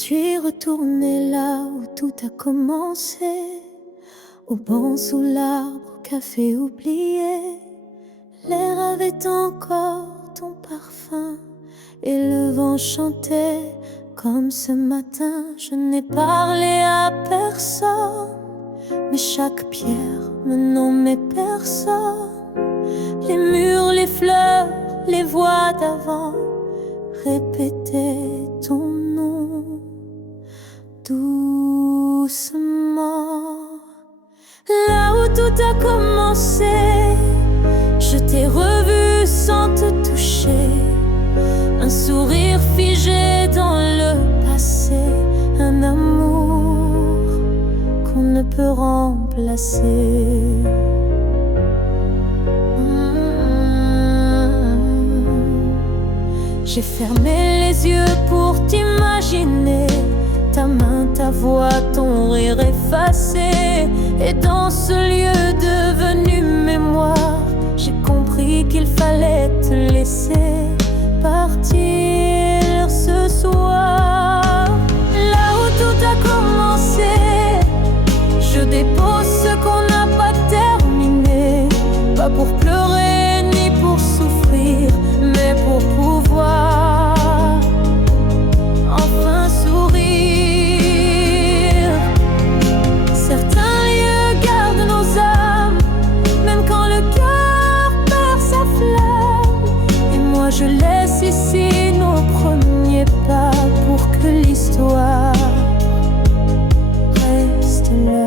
suis retournée là où tout a commencé, au banc sous l'arbre, au café oublié. L'air avait encore ton parfum et le vent chantait comme ce matin. Je n'ai parlé à personne, mais chaque pierre me nommait personne. Les murs, les fleurs, les voix d'avant répétaient ton nom doucement. Là où tout a commencé, je t'ai revu sans te toucher. Un sourire figé dans le passé, un amour qu'on ne peut remplacer. J'ai fermé les yeux pour t'imaginer, ta main, ta voix, ton rire effacé. Et dans ce lieu devenu mémoire, j'ai compris qu'il fallait te laisser partir ce soir. Là où tout a commencé, je dépose ce qu'on n'a pas terminé. Pas pour pleurer ni pour souffrir, mais pour pouvoir enfin sourire. Certains lieux gardent nos âmes, même quand le cœur perd sa flamme. Et moi je laisse ici nos premiers pas pour que l'histoire reste là.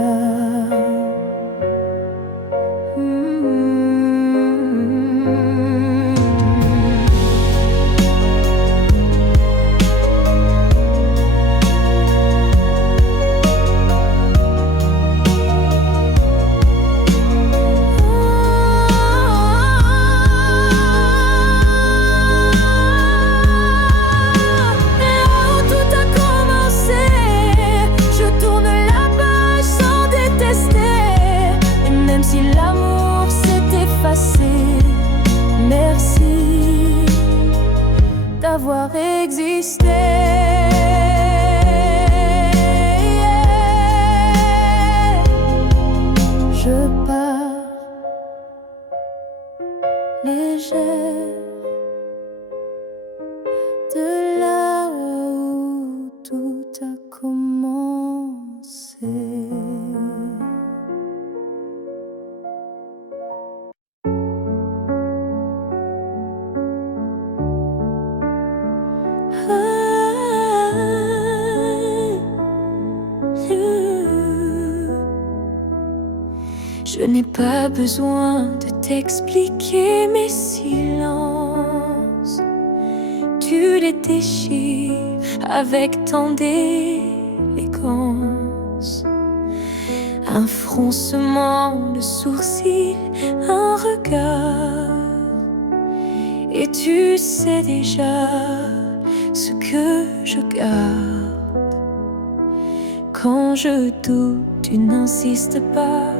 Merci d'avoir existé. Je pars légère de là où tout a commencé. Je n'ai pas besoin de t'expliquer mes silences. Tu les déchires avec tant d'élégance. Un froncement de sourcils, un regard, et tu sais déjà ce que je garde. Quand je doute, tu n'insistes pas,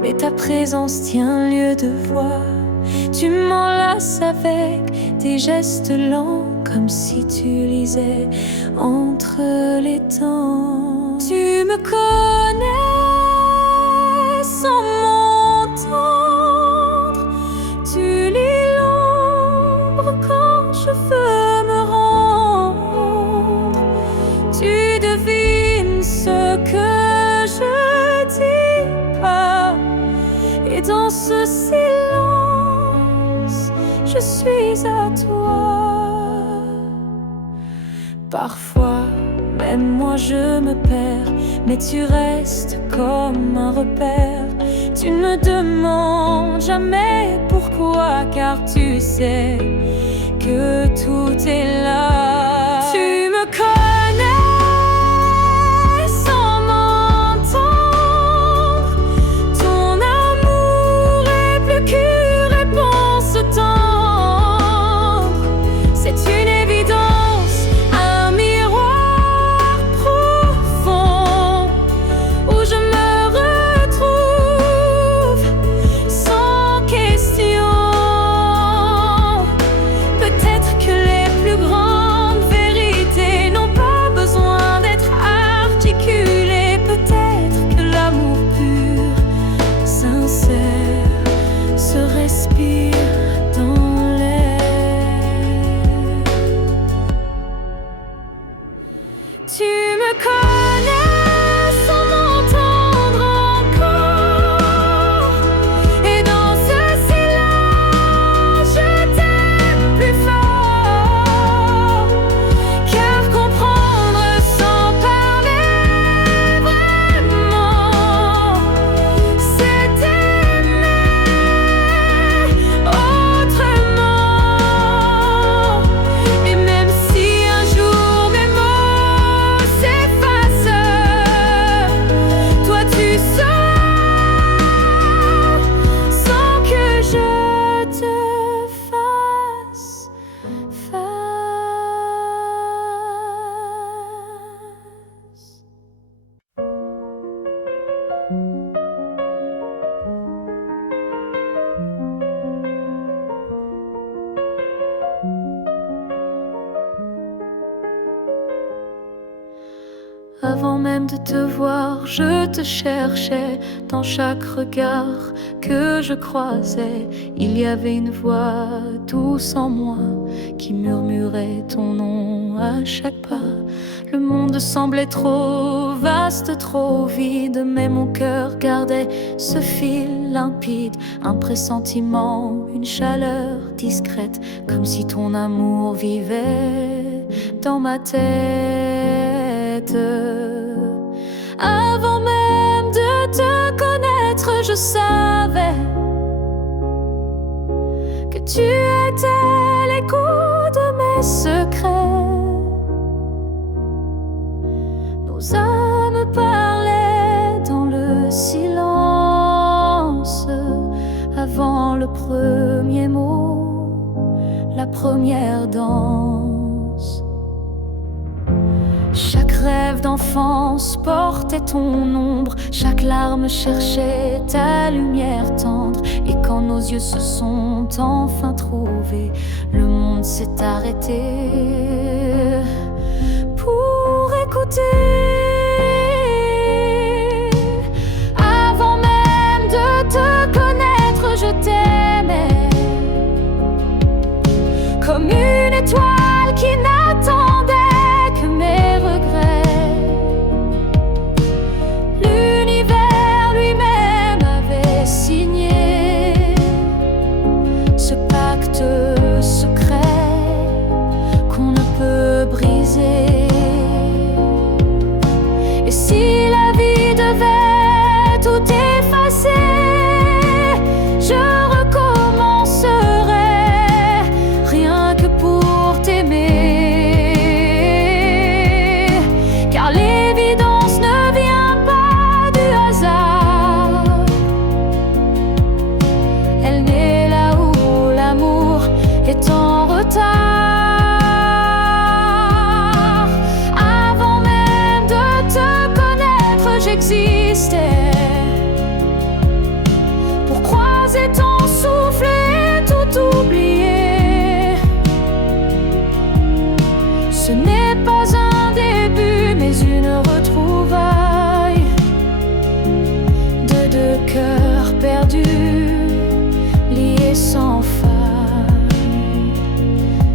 mais ta présence tient lieu de voix. Tu m'enlaces avec tes gestes lents, comme si tu lisais entre les temps. Tu me connais sans m'entendre. Tu lis l'ombre quand je veux me rendre. Tu devines ce que je dis pas. Et dans ce silence, je suis à toi. Parfois, même moi je me perds, mais tu restes comme un repère. Tu ne demandes jamais pourquoi, car tu sais que tout est là. Tu me connais sans m'entendre. Ton amour est plus qu'une réponse tendre. C'est une évidence, un miroir profond où je me retrouve sans question. Peut-être que les plus grandes vérités n'ont Tu me connais sans m'entendre encore, et dans ce silence je t'aime plus fort, car comprendre sans parler vraiment, c'est aimer autrement. Et même si un jour mes mots s'effacent, toi tu sauras sans que je te fasse face. Avant même de te voir, je te cherchais. Dans chaque regard que je croisais, il y avait une voix douce en moi qui murmurait ton nom à chaque pas. Le monde semblait trop vaste, trop vide, mais mon cœur gardait ce fil limpide. Un pressentiment, une chaleur discrète, comme si ton amour vivait dans ma tête. Avant même de te connaître, je savais que tu étais l'écho de mes secrets. Nos âmes parlaient dans le silence, avant le premier mot, la première danse. Chaque rêve d'enfance portait ton ombre, chaque larme cherchait ta lumière tendre. Et quand nos yeux se sont enfin trouvés, le monde s'est arrêté pour écouter. Avant même de te connaître, je t'aimais comme une étoile qui n'attendait que mes regrets. L'univers lui-même avait signé ce pacte secret qu'on ne peut briser. Et si la vie devait tout effacer, je recommencerais rien que pour t'aimer. Car l'évidence ne vient pas du hasard, elle naît là où l'amour est en retard. Avant même de te connaître, j'existais pour croiser ton souffle et tout oublier. Ce n'est pas un début, mais une retrouvaille de deux cœurs perdus, liés sans faille.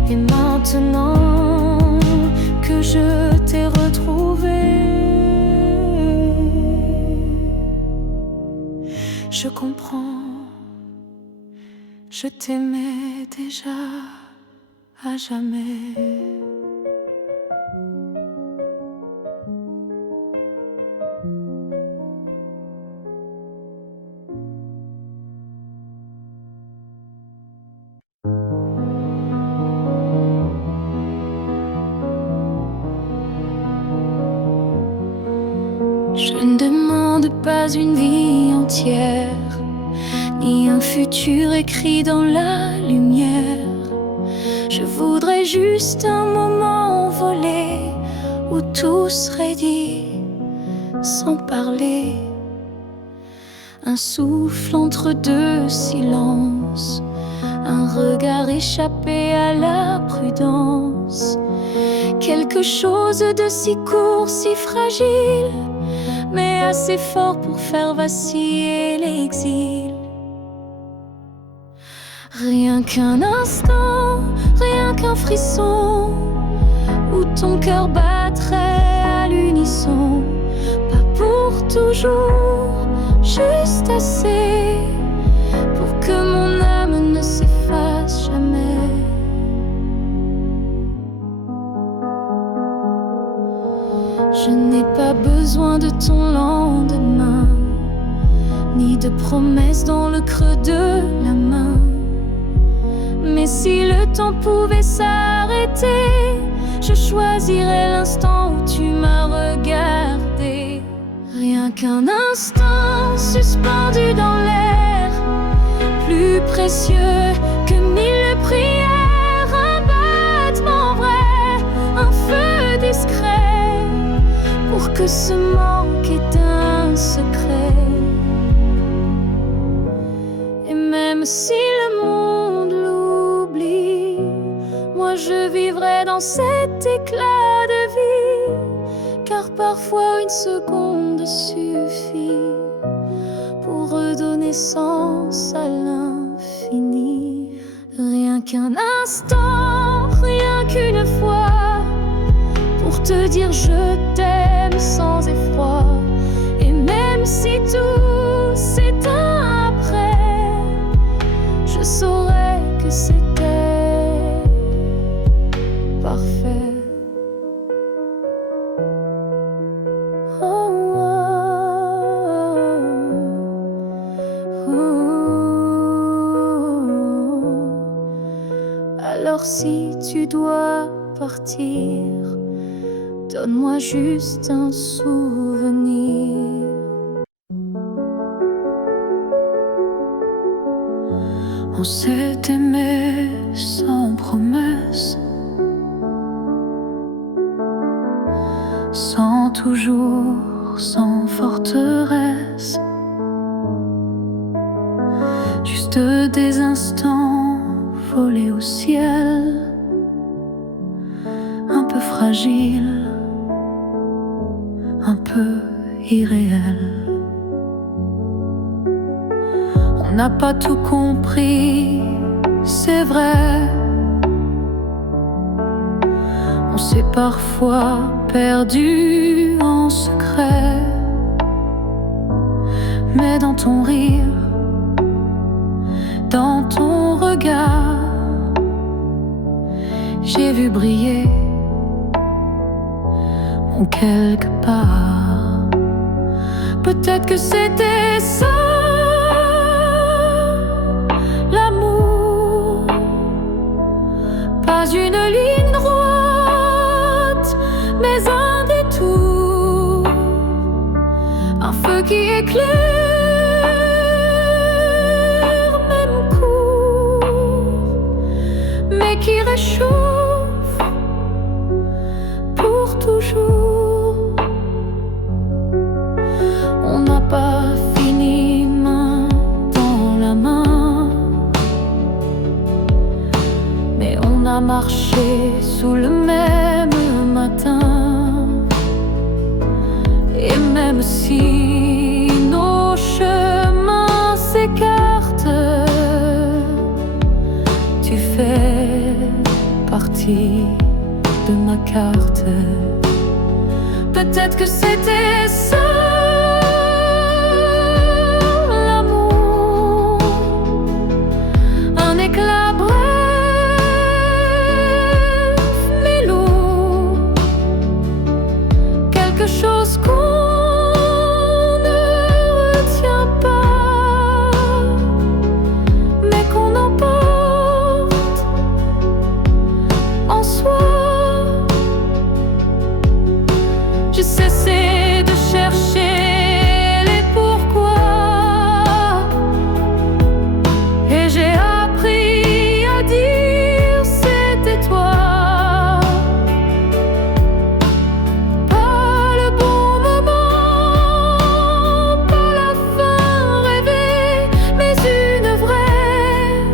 Et maintenant que je t'ai retrouvé, je comprends, je t'aimais déjà à jamais. Je ne demande pas une vie entière, ni un futur écrit dans la lumière. Je voudrais juste un moment envolé où tout serait dit sans parler. Un souffle entre deux silences, un regard échappé à la prudence. Quelque chose de si court, si fragile, mais assez fort pour faire vaciller l'exil. Rien qu'un instant, rien qu'un frisson, où ton cœur battrait jour, juste assez pour que mon âme ne s'efface jamais. Je n'ai pas besoin de ton lendemain, ni de promesses dans le creux de la main. Mais si le temps pouvait s'arrêter, je choisirais l'instant où tu m'as regardé. Rien qu'un instant suspendu dans l'air, plus précieux que 1000 prières. Un battement vrai, un feu discret, pour que ce manque ait un secret. Et même si le monde l'oublie, moi je vivrai dans cet éclat de vie, car parfois une seconde suffit pour redonner sens à l'infini. Rien qu'un instant, rien qu'une fois, pour te dire je t'aime sans effroi. Et même si tout s'éteint après, je saurais que c'était parfait. Oh, oh, oh. Alors si tu dois partir, donne-moi juste un souvenir. On s'est aimé sans promesse, sans toujours, sans forteresse, juste des instants volés au ciel, un peu fragiles, un peu irréel. On n'a pas tout compris, c'est vrai. On s'est parfois perdu en secret, mais dans ton rire, dans ton regard, j'ai vu briller mon quelque part. Peut-être que c'était ça, l'amour, pas une ligne droite, mais un détour, un feu qui éclaire, même court, mais qui réchauffe pour toujours. On n'a pas fini main dans la main, mais on a marché sous le même matin. Et même si nos chemins s'écartent, tu fais partie de ma carte. Peut-être que c'était ça, l'amour, un éclat bref mais lourd, quelque chose qu'on ne retient pas, mais qu'on emporte en soi. J'ai cessé de chercher les pourquoi, et j'ai appris à dire c'était toi. Pas le bon moment, pas la fin rêvée, mais une vraie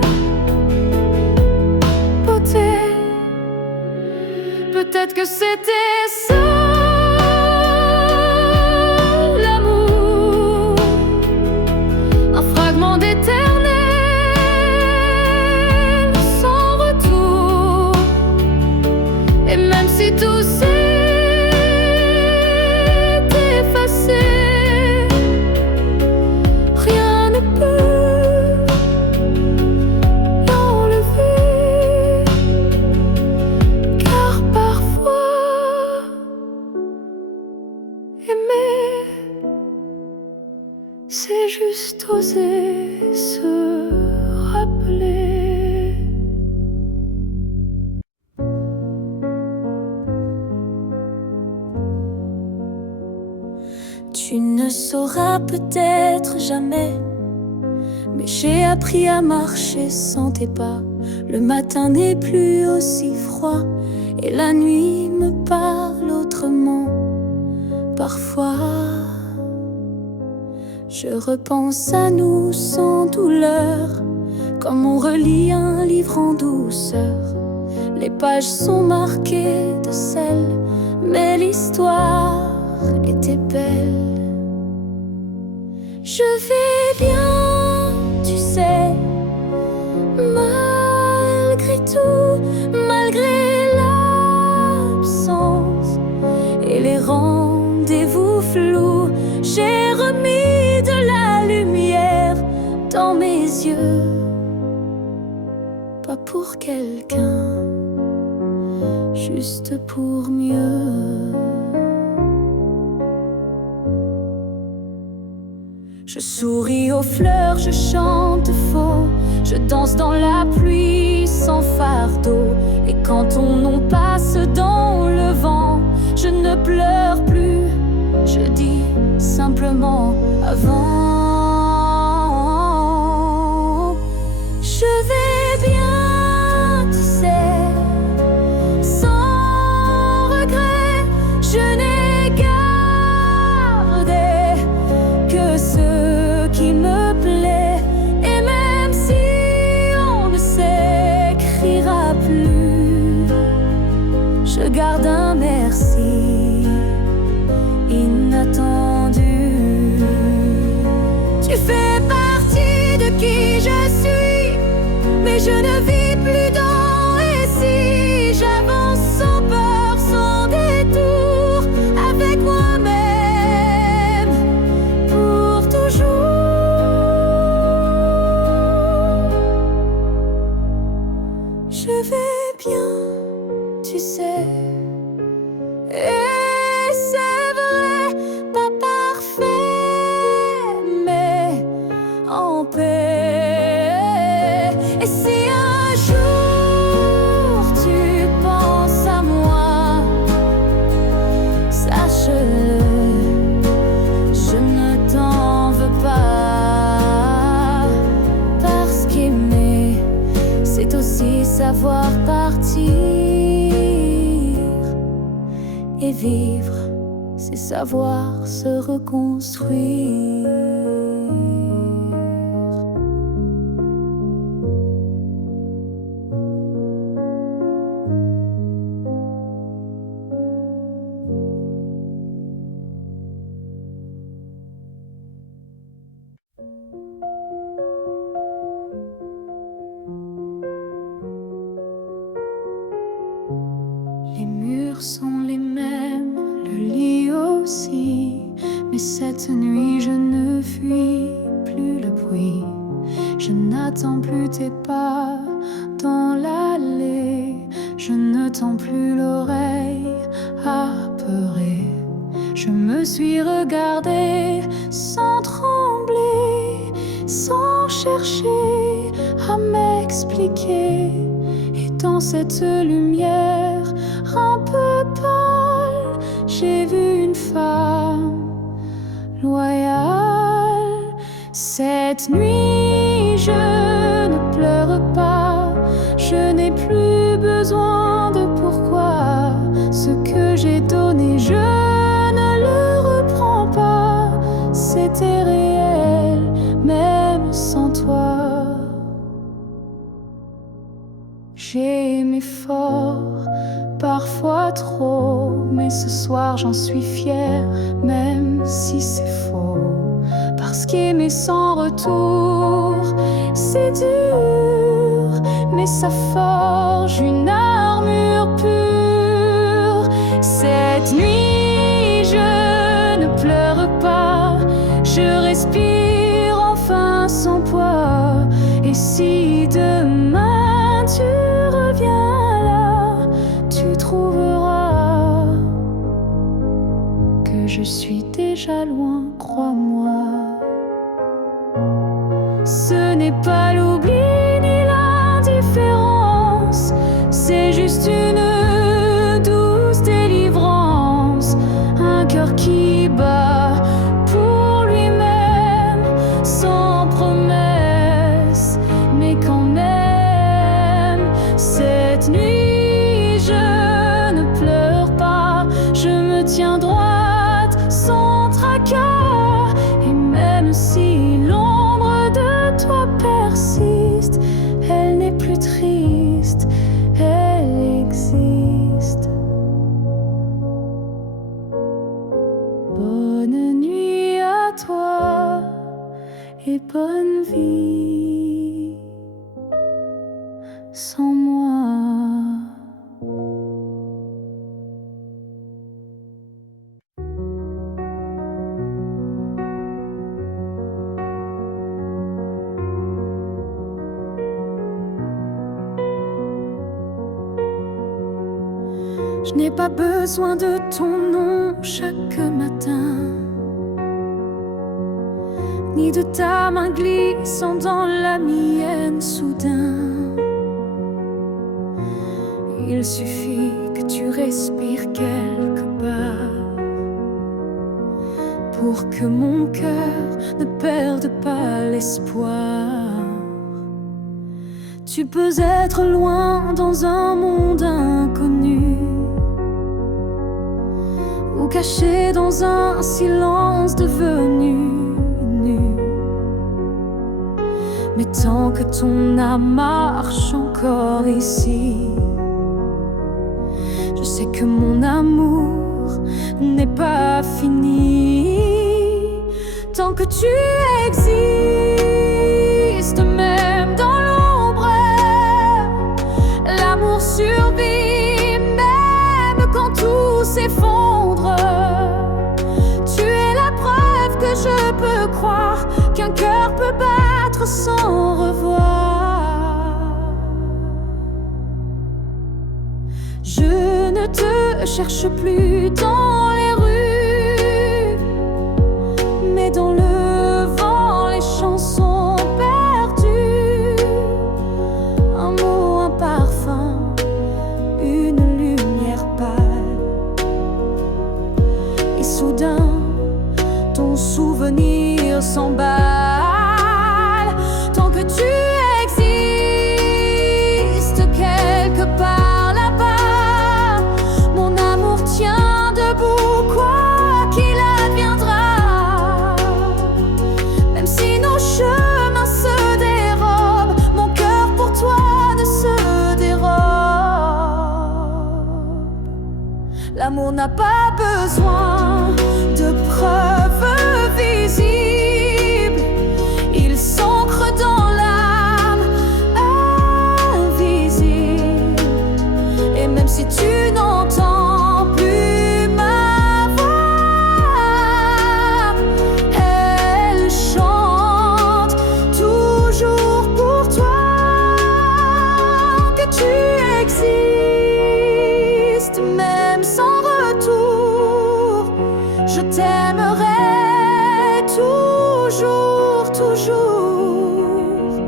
beauté. Peut-être que c'était ça, c'est juste oser se rappeler. Tu ne sauras peut-être jamais, mais j'ai appris à marcher sans tes pas. Le matin n'est plus aussi froid et la nuit me parle autrement. Parfois, je repense à nous sans douleur, comme on relit un livre en douceur. Les pages sont marquées de sel, mais l'histoire était belle. Je vais bien, tu sais, malgré tout, malgré l'absence et les rendez-vous flous. J'ai remis de la lumière dans mes yeux, pas pour quelqu'un, juste pour mieux. Je souris aux fleurs, je chante faux, je danse dans la pluie sans fardeau. Et quand on passe dans le vent, je ne pleure plus, je dis simplement avant. Je vais bien, tu sais, sans regret, je n'ai gardé que ce qui me plaît. Et même si on ne s'écrira plus, je garde un merci inattendu. Tu fais partie de qui je suis, mais je ne vis plus dans et si. J'avance sans peur, sans détour, avec moi-même pour toujours. Je vais bien, tu sais, et c'est vrai, pas parfait, mais en paix. Et si un jour tu penses à moi, sache-le, je ne t'en veux pas. Parce qu'aimer, c'est aussi savoir partir. Et vivre, c'est savoir se reconstruire. Les murs sont les mêmes, le lit aussi, mais cette nuit je ne fuis plus le bruit. Je n'attends plus tes pas dans l'allée, je ne tends plus l'oreille apeurée. Je me suis regardée sans trembler, sans chercher à m'expliquer. Et dans cette lumière un peu pâle, j'ai vu une femme loyale. Cette nuit, je ne pleure pas, je n'ai plus besoin de pourquoi. Ce que j'ai donné, je ne le reprends pas. C'était réel, même sans toi. J'ai aimé fort, parfois trop, mais ce soir j'en suis fière, même si c'est faux. Parce qu'aimer sans retour, c'est dur, mais ça forge une armure pure. Cette nuit, je ne pleure pas, je respire enfin sans poids. Et si demain tu reviens là, tu trouveras que je suis déjà loin, crois-moi. Ce n'est pas l'oubli ni l'indifférence, c'est juste une douce délivrance, un cœur qui bat pour lui-même, sans promesse, mais quand même. Cette nuit, je ne pleure pas, je me tiens droite, sans tracas, et même si l'ombre de toi persiste, elle n'est plus triste, elle existe. Bonne nuit à toi et bonne vie sans moi. Je n'ai pas besoin de ton nom chaque matin, ni de ta main glissant dans la mienne soudain. Il suffit que tu respires quelque part pour que mon cœur ne perde pas l'espoir. Tu peux être loin dans un monde inconnu, ou caché dans un silence devenu nu. Mais tant que ton âme marche encore ici, je sais que mon amour n'est pas fini. Tant que tu existes, même dans l'ombre, l'amour survit, même quand tout s'effondre. Tu es la preuve que je peux croire qu'un cœur peut battre sans revoir. Je ne te cherche plus dans les rues, mais dans le vent, les chansons perdues. Un mot, un parfum, une lumière pâle, et soudain, ton souvenir s'emballe. Tant que tu existes quelque part là-bas, mon amour tient debout, quoi qu'il adviendra. Même si nos chemins se dérobent, mon cœur pour toi ne se dérobe. L'amour n'a pas besoin de preuves visibles, il s'ancre dans l'âme invisible. Et même si tu n'entends plus ma voix, elle chante toujours pour toi. Que tu existes, même sans retour, je t'aimerai toujours, toujours.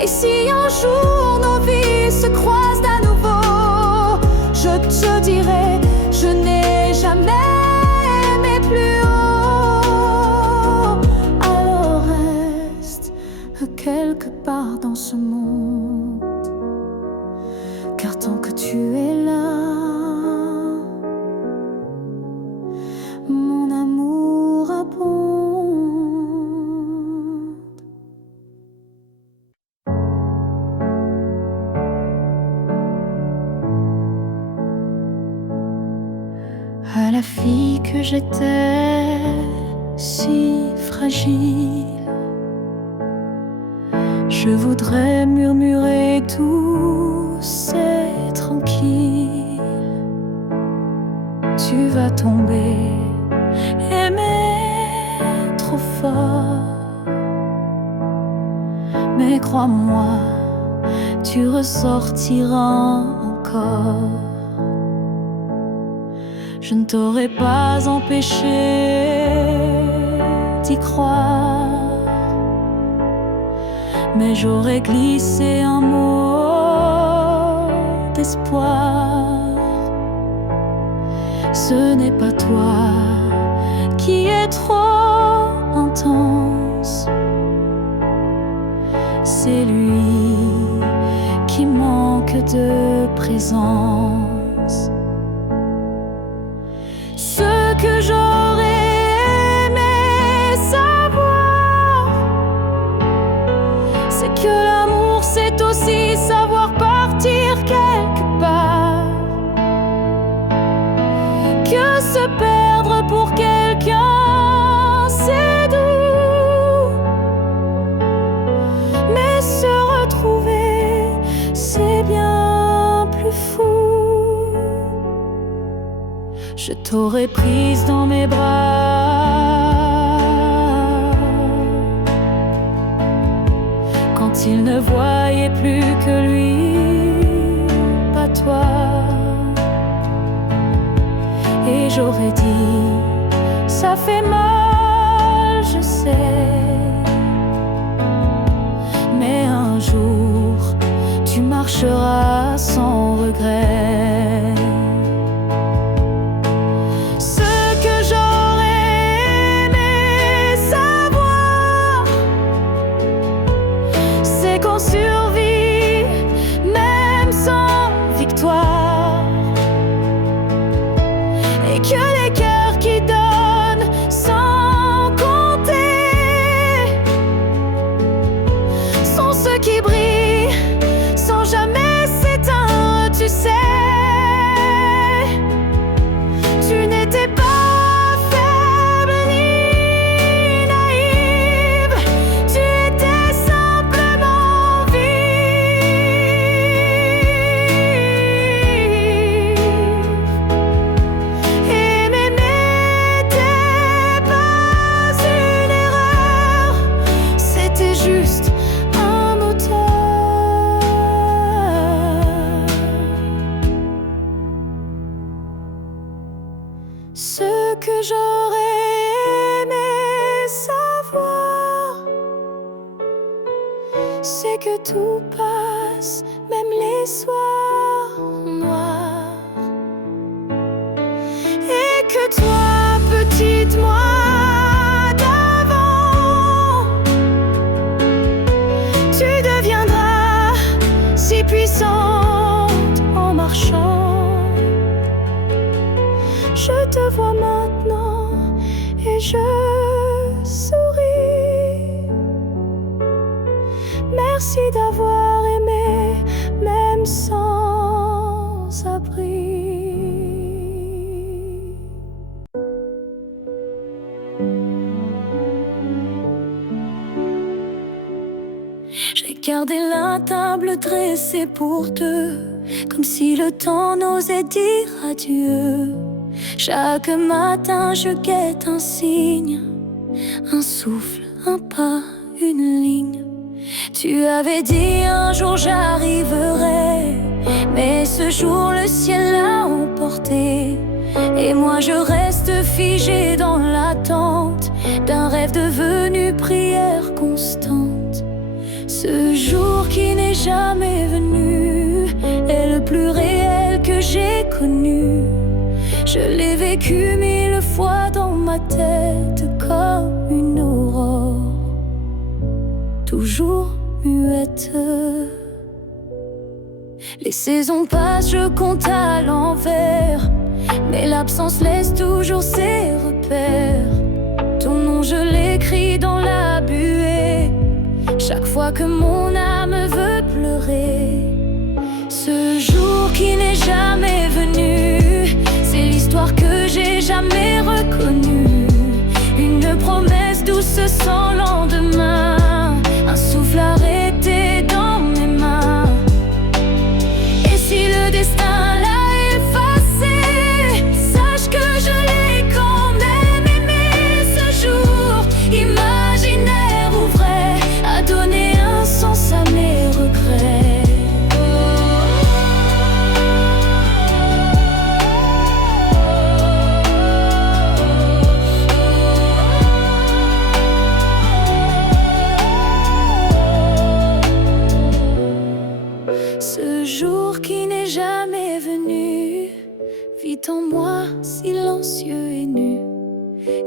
Et si un jour nos vies se croisent à nouveau, je te dirai, je n'ai jamais aimé plus haut. Alors reste quelque part dans ce monde, car tant que tu es là, mon amour abonde. À la fille que j'étais, si fragile, je voudrais murmurer douce et tranquille. Tu vas tomber, aimer trop fort, mais crois-moi, tu ressortiras encore. Je ne t'aurais pas empêché d'y croire. mais j'aurais glissé un mot d'espoir. Ce n'est pas toi qui es trop intense, c'est lui qui manque de présence. Ce que j'aurais aimé savoir, c'est que l'amour c'est aussi savoir partir quelque part, que se perdre pour quelqu'un c'est doux, mais se retrouver c'est bien plus fou. Je t'aurais prise dans mes bras quand il ne voyait plus que lui, pas toi. Et j'aurais dit, ça fait mal, je sais, mais un jour tu marcheras sans regret. On survit même sans victoire, et que les cœurs qui donnent sans compter sont ceux qui brillent sans jamais s'éteindre. Tu sais, tu n'étais pas ce que j'aurais aimé savoir, c'est que tout passe, même les soirs noirs, et que toi, petite moi d'avant, tu deviendras si puissante en marchant. Je te vois maintenant et je souris. Merci d'avoir aimé, même sans abri. J'ai gardé la table dressée pour deux, comme si le temps n'osait dire adieu. Chaque matin je guette un signe, un souffle, un pas, une ligne. Tu avais dit un jour j'arriverai, mais ce jour le ciel l'a emporté. Et moi je reste figé dans l'attente d'un rêve devenu prière constante. Ce jour qui n'est jamais venu est le plus réel que j'ai connu. Je l'ai vécu 1000 fois dans ma tête comme une aurore, toujours muette. Les saisons passent, je compte à l'envers, mais l'absence laisse toujours ses repères. Ton nom je l'écris dans la buée, chaque fois que mon âme veut pleurer. Ce jour qui n'est jamais venu, c'est l'histoire que j'ai jamais reconnue. Une promesse douce sans lendemain, un souffle arrêté dans mes mains. Et si le destin l'a effacé, sache que je l'ai quand même aimé. Ce jour imaginaire ou vrai a donné un sens à mes regrets.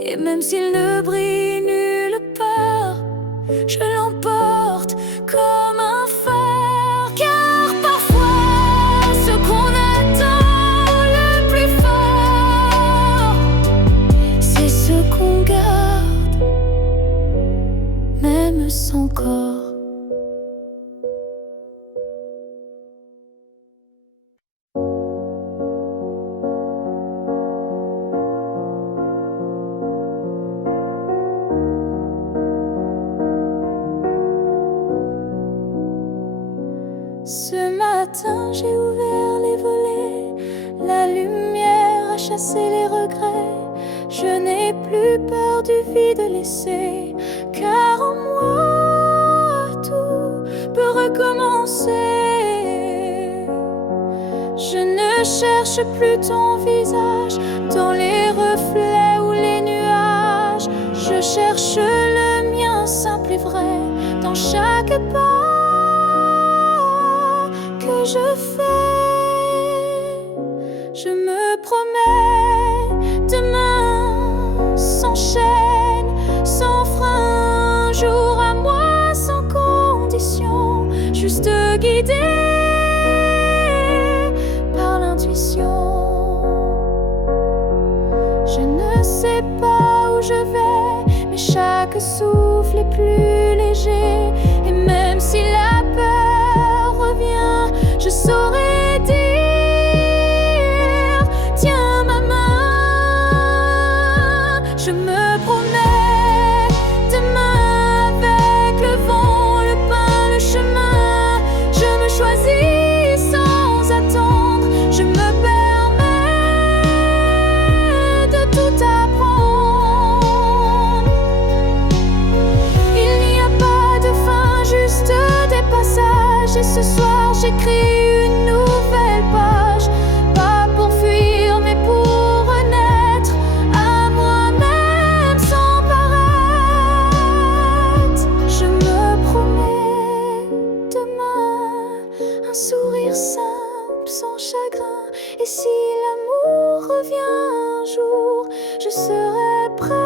Et même s'il ne brille nulle part, je l'emporte comme un phare. Car parfois, ce qu'on attend le plus fort, c'est ce qu'on garde, même sans corps. Ce matin, j'ai ouvert les volets, la lumière a chassé les regrets. Je n'ai plus peur du vide laissé, car en moi tout peut recommencer. Je ne cherche plus ton visage dans les reflets ou les nuages. Je cherche le mien simple et vrai dans chaque pas que je fais. Je me promets, demain sans chaîne, sans frein, un jour à moi sans condition, juste guidé par l'intuition. Je ne sais pas où je vais, mais chaque souffle est plus léger. Et même si la peur revient, je saurais dire, tiens ma main. Je me promets, demain avec le vent, le pain, le chemin, je me choisis sans attendre. Je me permets de tout apprendre. Il n'y a pas de fin, juste des passages. Et ce soir j'écris une nouvelle page, pas pour fuir mais pour renaître à moi-même sans paraître. Je me promets demain un sourire simple sans chagrin. Et si l'amour revient un jour, je serai prête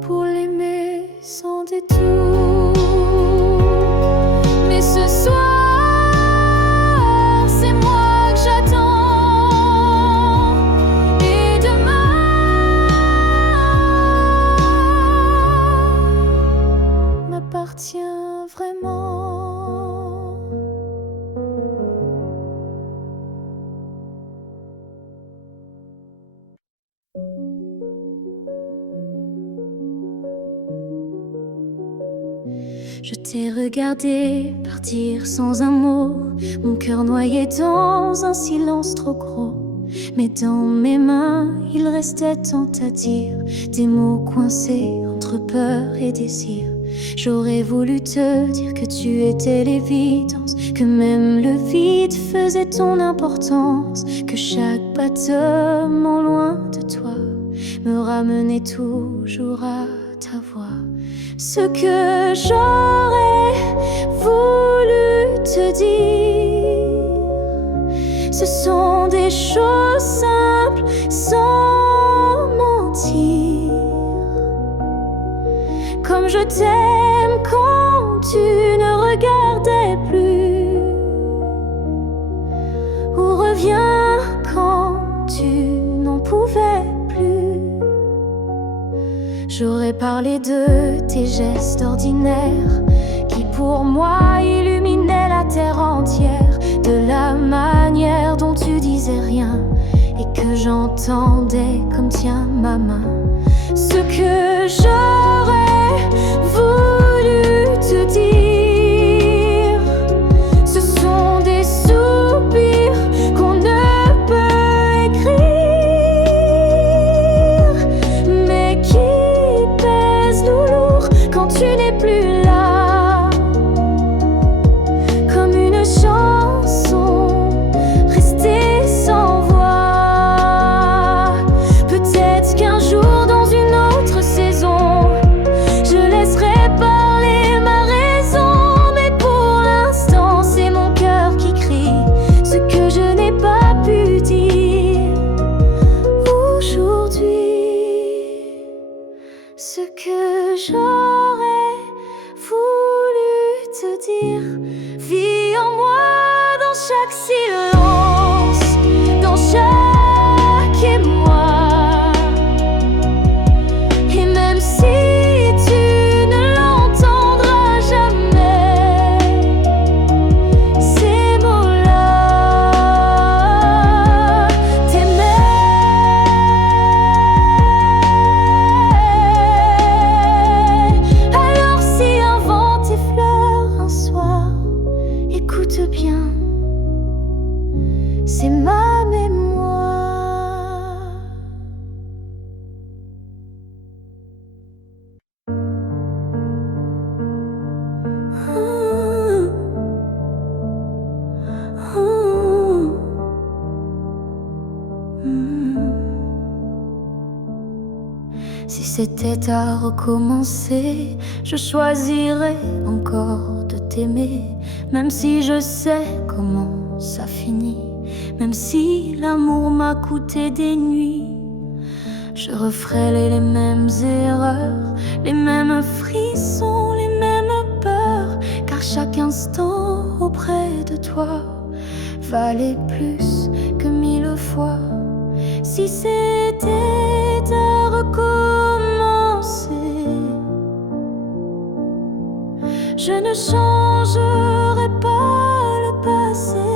pour l'aimer sans détour. Mais ce soir, c'est moi que j'attends. Et demain m'appartient vraiment. Je t'ai regardé partir sans un mot, mon cœur noyé dans un silence trop gros. Mais dans mes mains, il restait tant à dire, des mots coincés entre peur et désir. J'aurais voulu te dire que tu étais l'évidence, que même le vide faisait ton importance, que chaque battement loin de toi me ramenait toujours à ta voix. Ce que j'aurais voulu te dire, ce sont des choses simples sans mentir. Comme je t'aime quand tu ne regardais plus, ou reviens quand tu n'en pouvais plus. J'aurais parlé de tes gestes ordinaires qui pour moi illuminaient la terre entière, de la manière dont tu disais rien et que j'entendais comme tiens ma main. Ce que j'aurais voulu te dire, ce sont des soupirs qu'on ne peut écrire, mais qui pèsent lourd quand tu n'es plus là, comme une chanson restée sans voix. Peut-être qu'un jour dans une autre saison, je laisserai Si c'était à recommencer, je choisirais encore de t'aimer, même si je sais comment ça finit, même si l'amour m'a coûté des nuits. Je referais les mêmes erreurs, les mêmes frissons, les mêmes peurs, car chaque instant auprès de toi valait plus que 1000 fois. Si c'était à recommencer, je ne changerais pas le passé.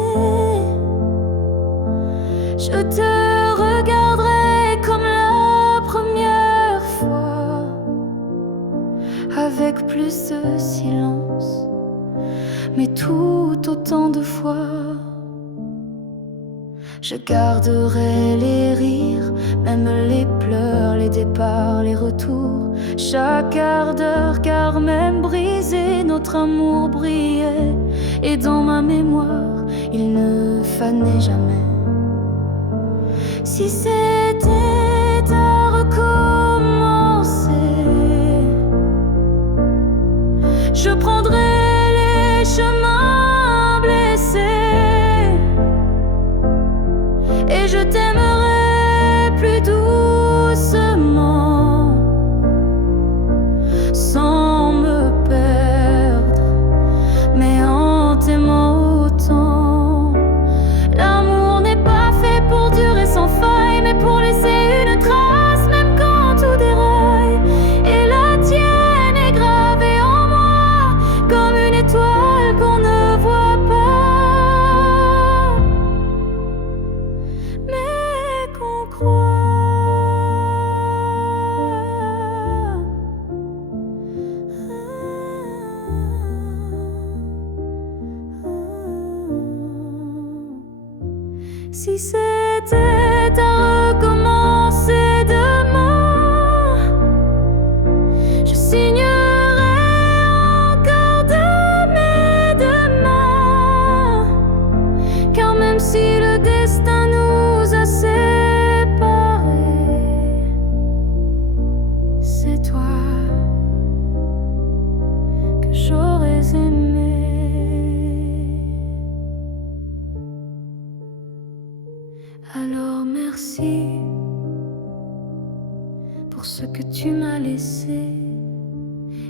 Je te regarderai comme la première fois, avec plus de silence, mais tout autant de fois. Je garderai les rires, même les pleurs, les départs, les retours, chaque quart d'heure, car même brisé, notre amour brillait. Et dans ma mémoire, il ne fanait jamais. Si c'était à recommencer, je prendrais les chemins blessés, et je t'aimerai plus doucement, sans me perdre, mais en t'aimant autant. L'amour n'est pas fait pour durer sans faille, mais pour laisser une trace, même quand tout déraille. Et la tienne est gravée en moi, comme une étoile qu'on ne voit pas, mais qu'on croit. Si c'était à recommencer demain, je signerais encore de mes deux mains, car même si le destin nous a séparés, c'est toi que j'aurais aimé. Alors merci pour ce que tu m'as laissé.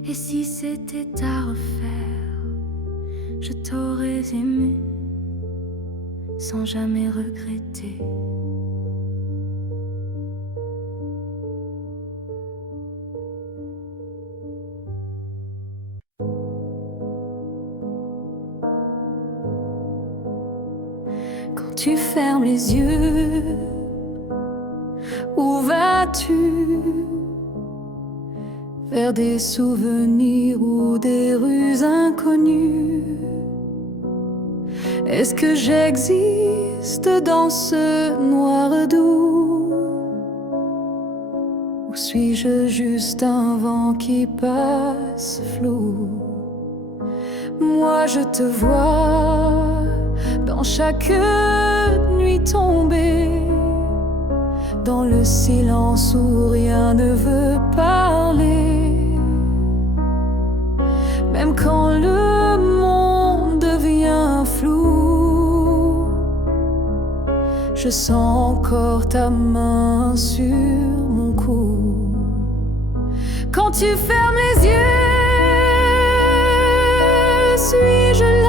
Et si c'était à refaire, je t'aurais aimé sans jamais regretter. Quand tu fermes les yeux, où vas-tu? Vers des souvenirs ou des rues inconnues? Est-ce que j'existe dans ce noir doux? Ou suis-je juste un vent qui passe flou? Moi je te vois dans chaque nuit tombée, dans le silence où rien ne veut parler. Même quand le monde devient flou, je sens encore ta main sur mon cou. Quand tu fermes les yeux, suis-je là?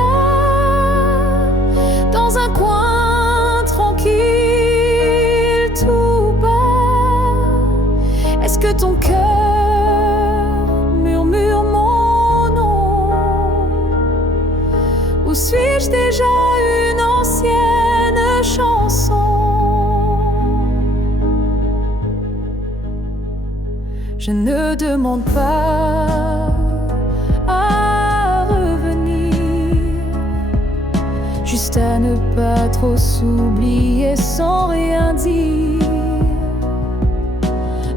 Dans un coin tranquille, tout bas, est-ce que ton cœur murmure mon nom? Ou suis-je déjà une ancienne chanson? Je ne demande pas à revenir, juste à ne pas trop s'oublier sans rien dire.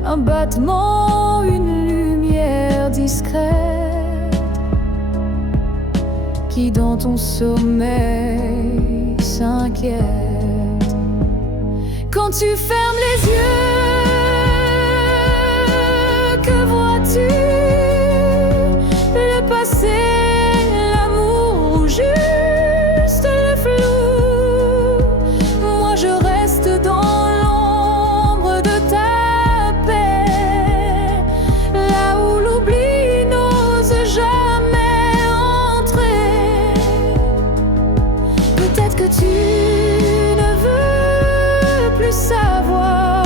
Un battement, une lumière discrète qui dans ton sommeil s'inquiète. Quand Quand tu fermes les yeux, que vois-tu? Le passé, l'amour ou juste le flou? Moi je reste dans l'ombre de ta paix, là où l'oubli n'ose jamais entrer. Peut-être que tu ne veux plus savoir,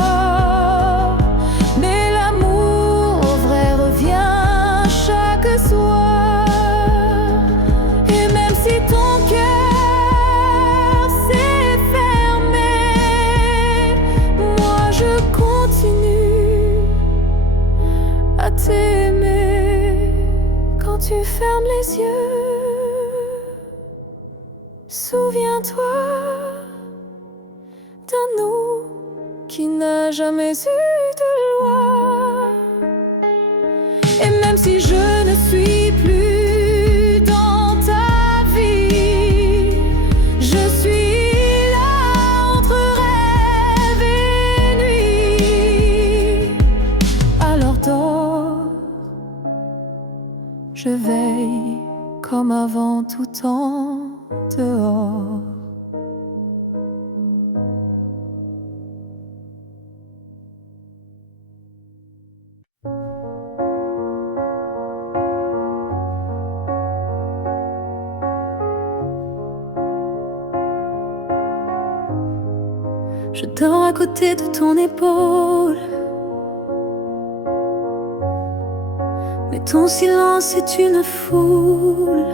mais l'amour vrai revient chaque soir. Et même si ton cœur s'est fermé, moi je continue à t'aimer. Quand tu fermes les yeux, souviens-toi d'un nous qui n'a jamais eu de loi. Et même si je ne suis plus dans ta vie, je suis là entre rêve et nuit. Alors dors, je veille comme avant tout temps dehors. Je dors à côté de ton épaule, mais ton silence est une foule.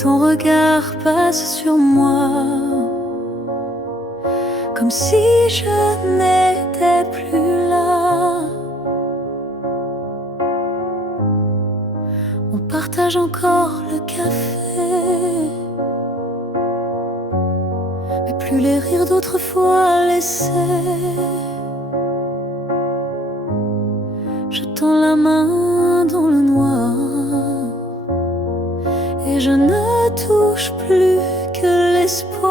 Ton regard passe sur moi, comme si je n'étais plus là. On partage encore le café, mais plus les rires d'autrefois laissés. Je tends la main dans le noir et je ne touche plus que l'espoir.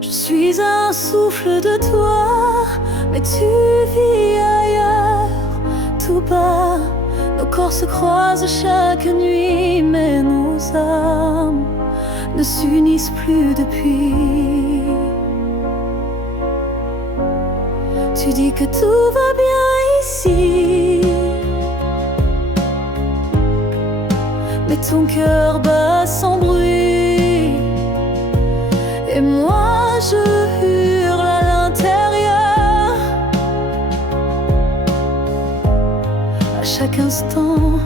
Je suis un souffle de toi, mais tu vis ailleurs, tout bas. Nos corps se croisent chaque nuit, mais nos âmes ne s'unissent plus depuis. Tu dis que tout va bien ici, mais ton cœur bat sans bruit. Et moi je hurle à l'intérieur, à chaque instant,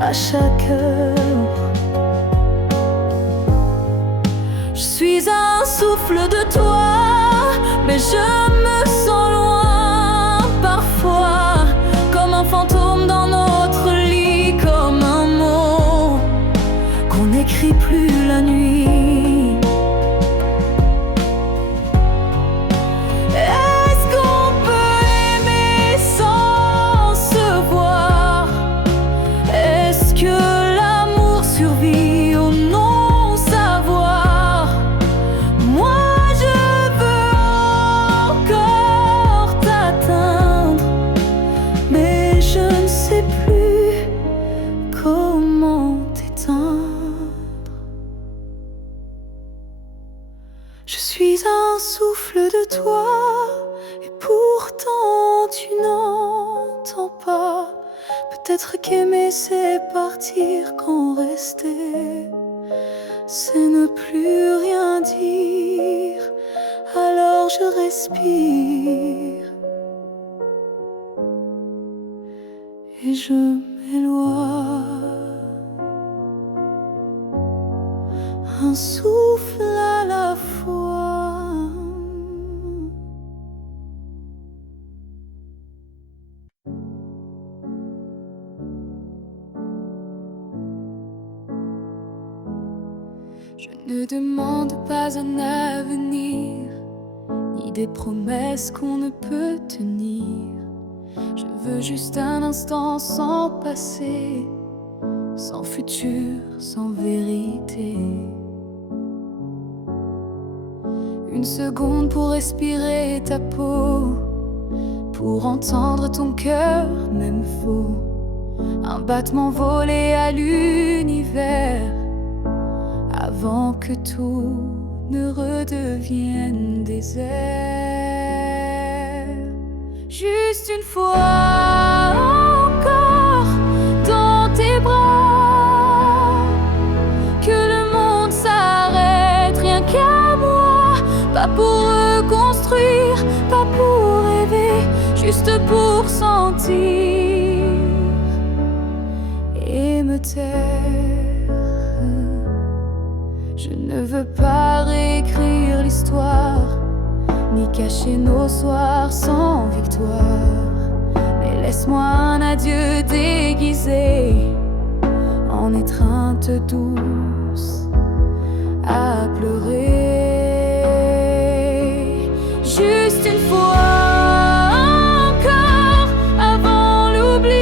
à chaque heure. Je suis un souffle de toi, mais je me sens loin parfois, comme un fantôme dans notre lit, comme un mot qu'on n'écrit plus la nuit. Est-ce qu'on peut aimer sans se voir? Est-ce que l'amour survit au non-savoir? Moi je veux encore t'atteindre, mais je ne sais plus comment t'éteindre. Je suis un souffle de toi, et pourtant tu n'entends pas. Peut-être qu'aimer c'est partir, quand rester c'est ne plus rien dire. Alors je respire et je m'éloigne, un souffle à la fois. Je ne demande pas un avenir, ni des promesses qu'on ne peut tenir. Je veux juste un instant sans passé, sans futur, sans vérité. Une seconde pour respirer ta peau, pour entendre ton cœur, même faux. Un battement volé à l'univers, avant que tout ne redevienne désert. Juste une fois encore dans tes bras, que le monde s'arrête, rien qu'à moi. Pas pour reconstruire, pas pour rêver, juste pour sentir et me taire. Je ne veux pas réécrire l'histoire, ni cacher nos soirs sans victoire. Mais laisse-moi un adieu déguisé en étreinte douce à pleurer. Juste une fois encore avant l'oubli,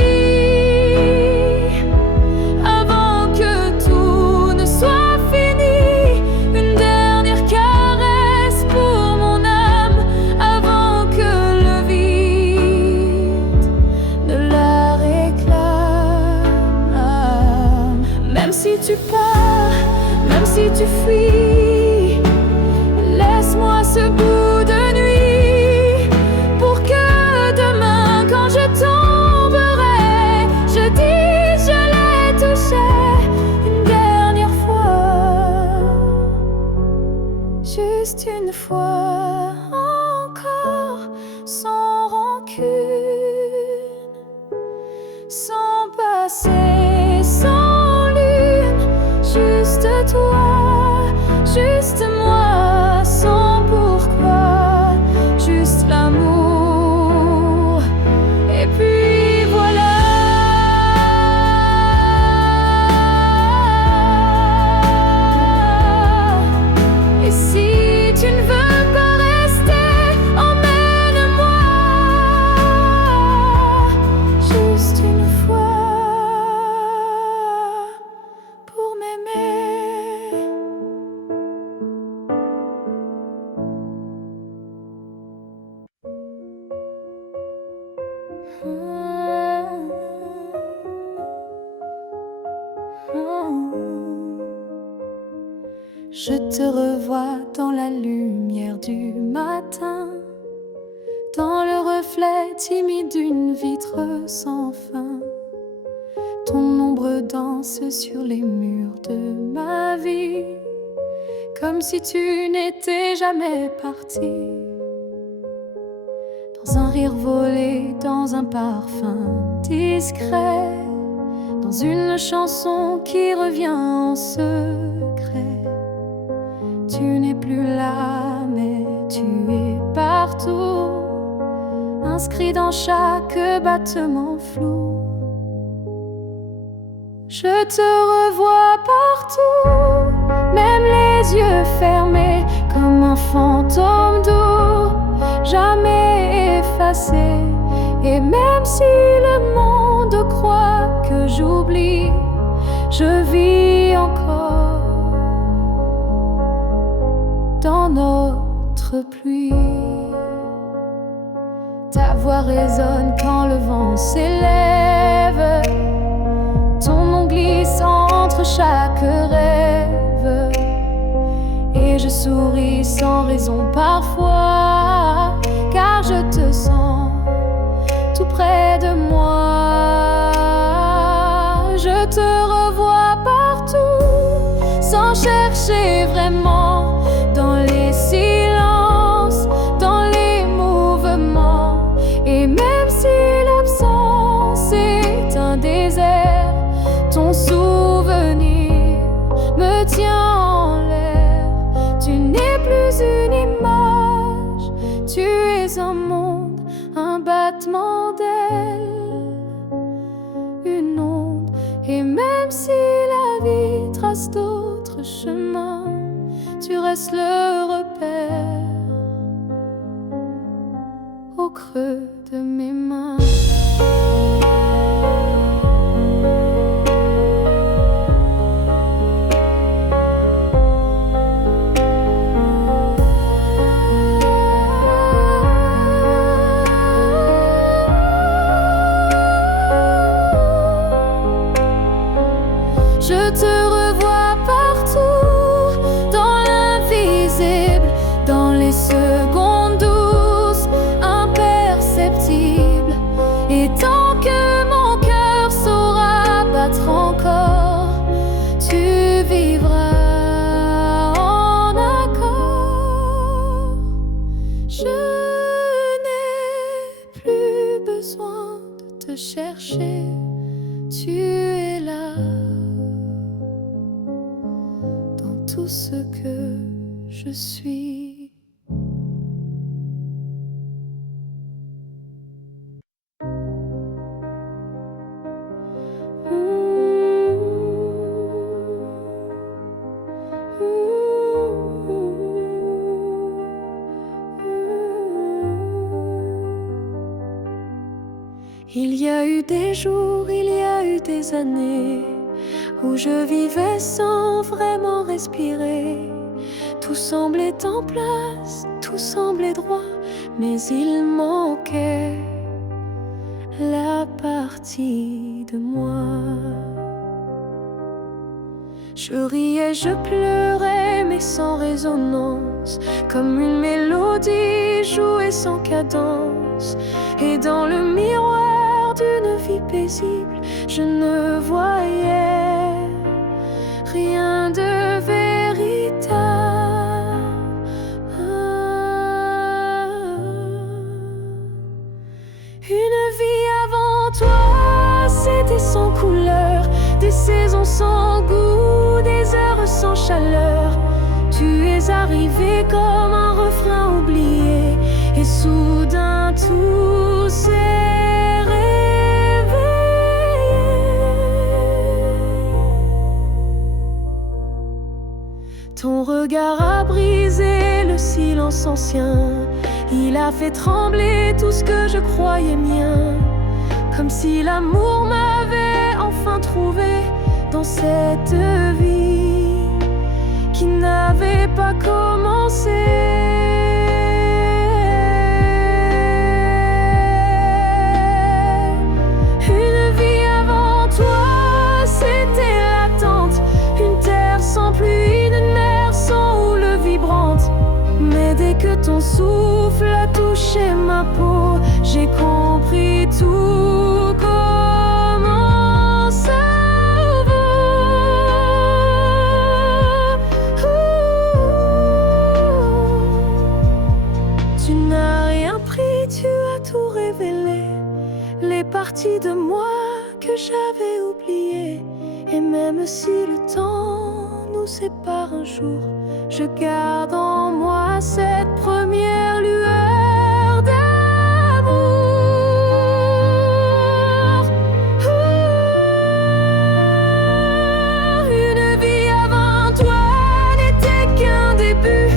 avant que tout ne soit fini. Une dernière caresse pour mon âme avant que le vide ne la réclame. Même si tu pars, même si tu fuis, laisse-moi ce bout de nuit pour que demain, quand je tomberai, je dise je l'ai touché une dernière fois. Juste une fois encore, sans rancune, sans passé, sans lune. Juste toi, juste moi, sans pourquoi, juste l'amour. Et puis voilà. Et si tu ne veux pas rester, emmène-moi. Juste une fois pour m'aimer. Je te revois dans la lumière du matin, dans le reflet timide d'une vitre sans fin. Ton ombre danse sur les murs de ma vie, comme si tu n'étais jamais parti. Dans un rire volé, dans un parfum discret, dans une chanson qui revient en secret. Tu n'es plus là, mais tu es partout, inscrit dans chaque battement flou. Je te revois partout, même les yeux fermés, comme un fantôme doux, jamais effacé. Et même si le monde croit que j'oublie, je vis encore dans notre pluie. Ta voix résonne quand le vent s'élève, ton nom glisse entre chaque rêve. Et je souris sans raison parfois, car je te sens tout près de moi. Je te revois partout, sans chercher vraiment, dans les silences, dans les mouvements. Et même si l'absence est un désert, ton souvenir me tient en l'air. Tu n'es plus une image, tu es un monde, un battement d'ailes, une onde. Et même si la vie trace d'autres chemins, tu restes le repère au creux de mes mains. ce que je suis. Il y a eu des jours, il y a eu des années où je vivais sans vraiment respirer. Tout semblait en place, tout semblait droit, mais il manquait la partie de moi. Je riais, je pleurais, mais sans résonance, comme une mélodie jouée sans cadence. Et dans le miroir d'une vie paisible, je ne voyais rien de véritable. Une vie avant toi, c'était sans couleur, des saisons sans goût, des heures sans chaleur. Tu es arrivé comme un refrain oublié, et soudain tout s'est réveillé. Ton regard a brisé le silence ancien, il a fait trembler tout ce que je croyais mien, comme si l'amour m'avait enfin trouvé dans cette vie qui n'avait pas commencé. Une vie avant toi, c'était l'attente, une terre sans pluie, une mer sans houle vibrante. Mais dès que ton souffle a touché ma peau, j'ai compris tout comment ça va. Tu n'as rien pris, tu as tout révélé, les parties de moi que j'avais oubliées. Et même si le temps nous sépare un jour, je garde en moi cette première lueur d'amour. Une vie avant toi n'était qu'un début,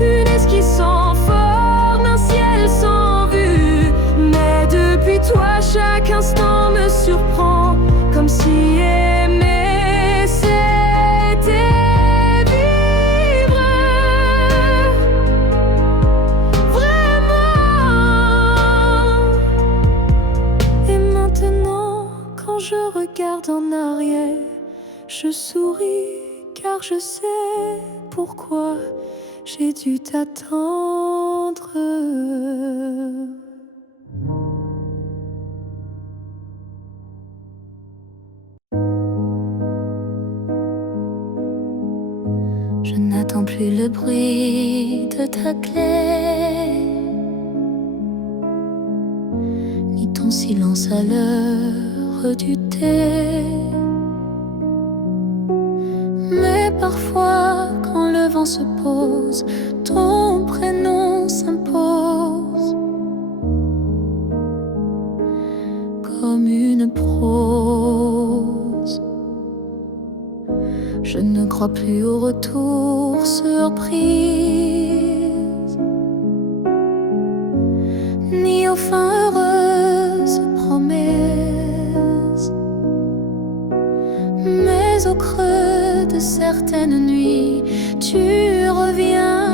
une esquisse sans forme, un ciel sans vue. Mais depuis toi, chaque instant me surprend, comme si aimer c'était vivre vraiment. Et maintenant, quand je regarde en arrière, je souris car je sais pourquoi j'ai dû t'attendre. Je n'attends plus le bruit de ta clé, ni ton silence à l'heure du thé. Mais parfois, quand le vent se pose, ton prénom s'impose comme une prose. Je ne crois plus au retour surprise, ni aux fins heureuses promesses. Mais au creux de certaines nuits, tu reviens,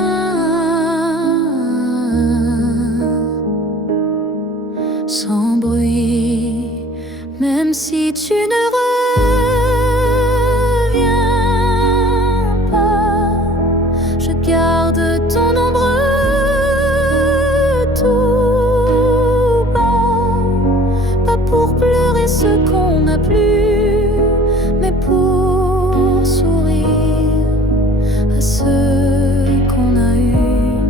sans bruit, même si tu ne reviens pas. Je garde ton ombre tout bas, pas pour pleurer ce qu'on n'a plus, mais pour sourire à ceux qu'on a eu.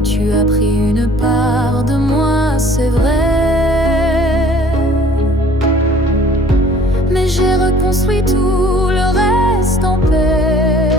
Tu as pris une part de moi, c'est vrai, mais j'ai reconstruit tout le reste en paix.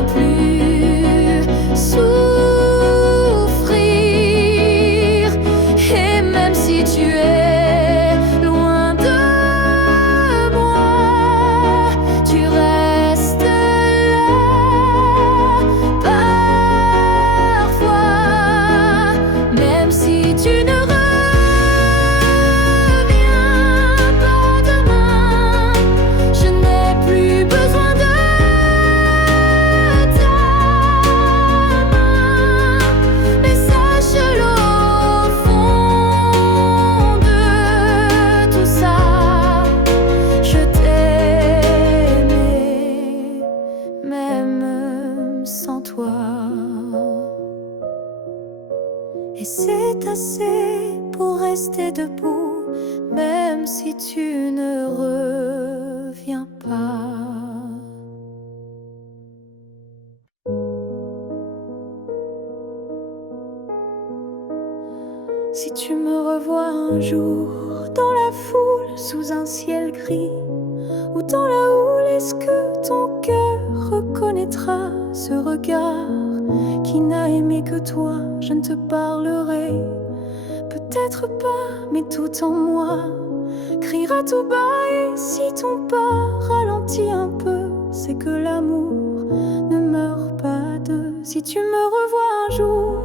ne plus souffrir. Et même si tu es loin de moi, tu restes là. Parfois, même si tu ne reviens pas demain, je n'ai plus besoin de ta main. Mais sache-le, au fond de tout ça, je t'aimais, même sans toi. Et c'est assez pour rester debout, même si tu ne reviens pas. Si tu me revois un jour dans la foule, sous un ciel gris, ou dans la houle, est-ce que ton cœur reconnaîtra ce regard qui n'a aimé que toi? Je ne te parlerai peut-être pas, mais tout en moi criera tout bas. Et si ton pas ralentit un peu, c'est que l'amour ne meurt pas de. Si tu me revois un jour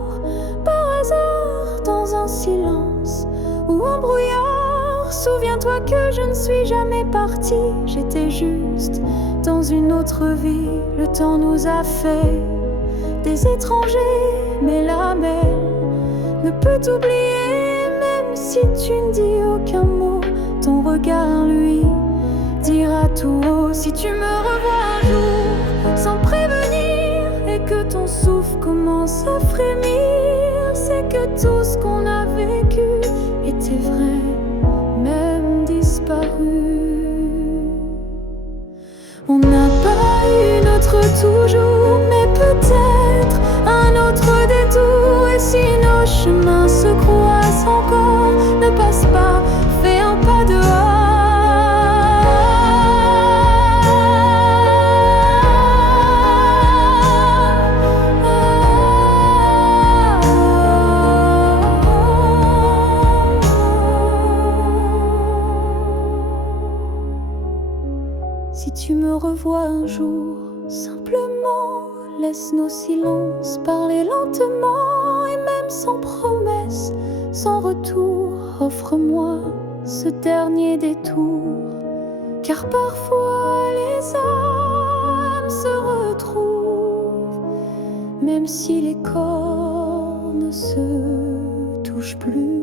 par hasard dans un silence ou un brouillard, souviens-toi que je ne suis jamais partie. J'étais juste dans une autre vie. Le temps nous a fait des étrangers, mais la mer ne peut t'oublier. Même si tu ne dis aucun mot, ton regard lui dira tout haut. Si tu me revois un jour sans prévenir et que ton souffle commence à frémir, c'est que tout ce qu'on a vécu était vrai, même disparu. On n'a pas eu notre toujours, mais peut-être un autre détour. Et si nos chemins se croisent encore, ne passe pas, fais un pas dehors. Si tu me revois un jour, simplement laisse nos silences parler lentement. Et même sans promesse, sans retour, offre-moi ce dernier détour. Car parfois les âmes se retrouvent, même si les corps ne se touchent plus.